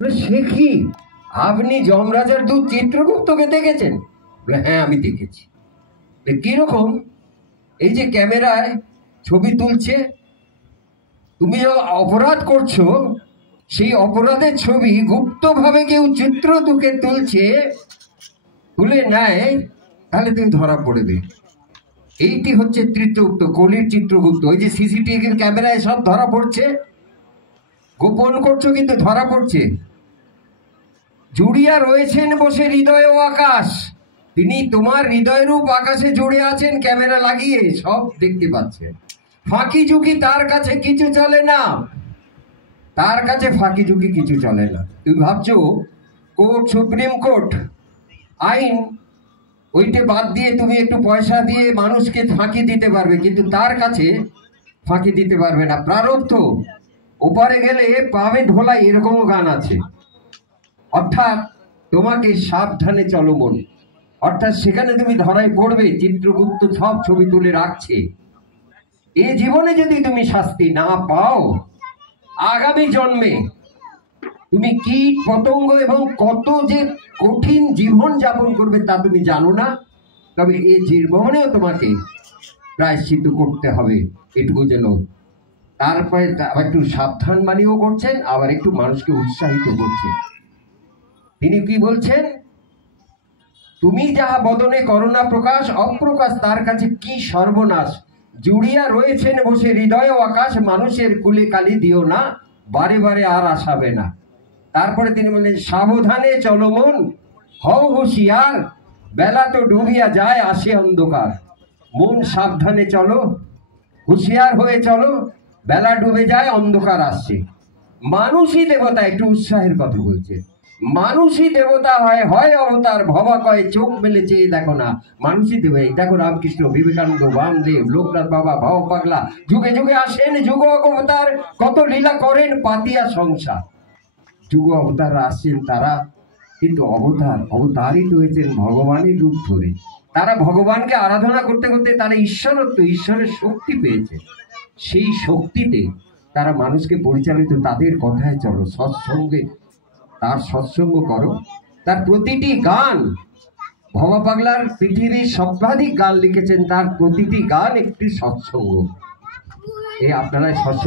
সে কি, আপনি যমরাজার দূত চিত্রগুপ্তকে দেখেছেন? হ্যাঁ, আমি দেখেছি। কিরকম? এই যে ক্যামেরায় ছবি তুলছে, তুমি অপরাধ করছো, সেই অপরাধের ছবি গুপ্তভাবে কেউ চিত্রদূতকে তুলছে, তুলে নেয়, তাহলে তুমি ধরা পড়বে। এইটি হচ্ছে চিত্রগুপ্ত, কলির চিত্রগুপ্ত। ওই যে সিসিটিভি ক্যামেরায় সব ধরা পড়ছে, গোপন করছো কিন্তু ধরা পড়ছে। জুড়িয়া রয়েছেন বসে হৃদয় ও আকাশ, তিনি তোমার হৃদয়রূপ আকাশে জুড়ে আছেন, ক্যামেরা লাগিয়ে সব দেখতে পাচ্ছেন। ফাঁকি ঝুঁকি তার কাছে কিছু চলে না, তার কাছে ফাঁকি ঝুঁকি কিছু চলে না। তুমি ভাবছো কোর্ট, সুপ্রিম কোর্ট, আইন, ওইটা বাদ দিয়ে তুমি একটু পয়সা দিয়ে মানুষকে ফাঁকি দিতে পারবে, কিন্তু তার কাছে ফাঁকি দিতে পারবে না। প্রারব্ধ, ওপারে গেলে পাবে ধোলাই, এরকমও গান আছে। অর্থাৎ তোমাকে সাবধানে চলো মন, অর্থাৎ সেখানে তুমি ধরাই পড়বে। চিত্রগুপ্ত সব ছবি তুলে রাখছে। এ জীবনে যদি তুমি শাস্তি না পাও, আগামী জন্মে তুমি কীট পতঙ্গ এবং কত যে কঠিন জীবন যাপন করবে তা তুমি জানো না। তবে এই জীবনেও তোমাকে প্রায়শ্চিত্ত করতে হবে, এটুকু যেন। তারপরে আবার একটু সাবধান মানিও করছেন, আবার একটু মানুষকে উৎসাহিত করছেন। তিনি কি বলছেন? তুমি যাহা বদনে করোনা প্রকাশ, অপ্রকাশ তার কাছে কি সর্বনাশ। জুড়িয়া রয়েছেন বসে হৃদয় ও আকাশ, মানুষের কুলে কালি দিও না, বারে বারে আর আসাবে না। তারপরে তিনি বললেন, সাবধানে চলো মন, হও হুঁশিয়ার, বেলা তো ডুবিয়া যায়, আসে অন্ধকার। মন সাবধানে চলো, হুঁশিয়ার হয়ে চলো, বেলা ডুবে যায়, অন্ধকার আসছে। মানুষই দেবতা, একটু উৎসাহের কথা বলছে। মানুষই দেবতা হয়, হয় অবতার, ভবা কয়ে চোখ মেলে চেয়ে দেখো না। মানুষই দেবে, দেখো রামকৃষ্ণ, বিবেকানন্দ, বামদেব, লোকনাথ বাবা, ভাও পাগলা, যুগে যুগে আসেন যুগ অবতার, কত লীলা করেন পাতিয়া সংসার। যুগ অবতার আসছেন তারা, কিন্তু অবতারই তো হয়েছেন ভগবানের রূপ ধরে। তারা ভগবানকে আরাধনা করতে করতে তারা ঈশ্বরত্ব, ঈশ্বরের শক্তি পেয়েছে। সেই শক্তিতে তারা মানুষকে পরিচালিত, তাদের কথায় চলো, সৎসঙ্গে তার সৎসঙ্গ করো। তার প্রতিটি গান, ভবা পাগলার পৃথিবীর সর্বাধিক গান লিখেছেন, তার প্রতিটি গান একটি সৎসঙ্গ। এই আপনারা সৎসঙ্গ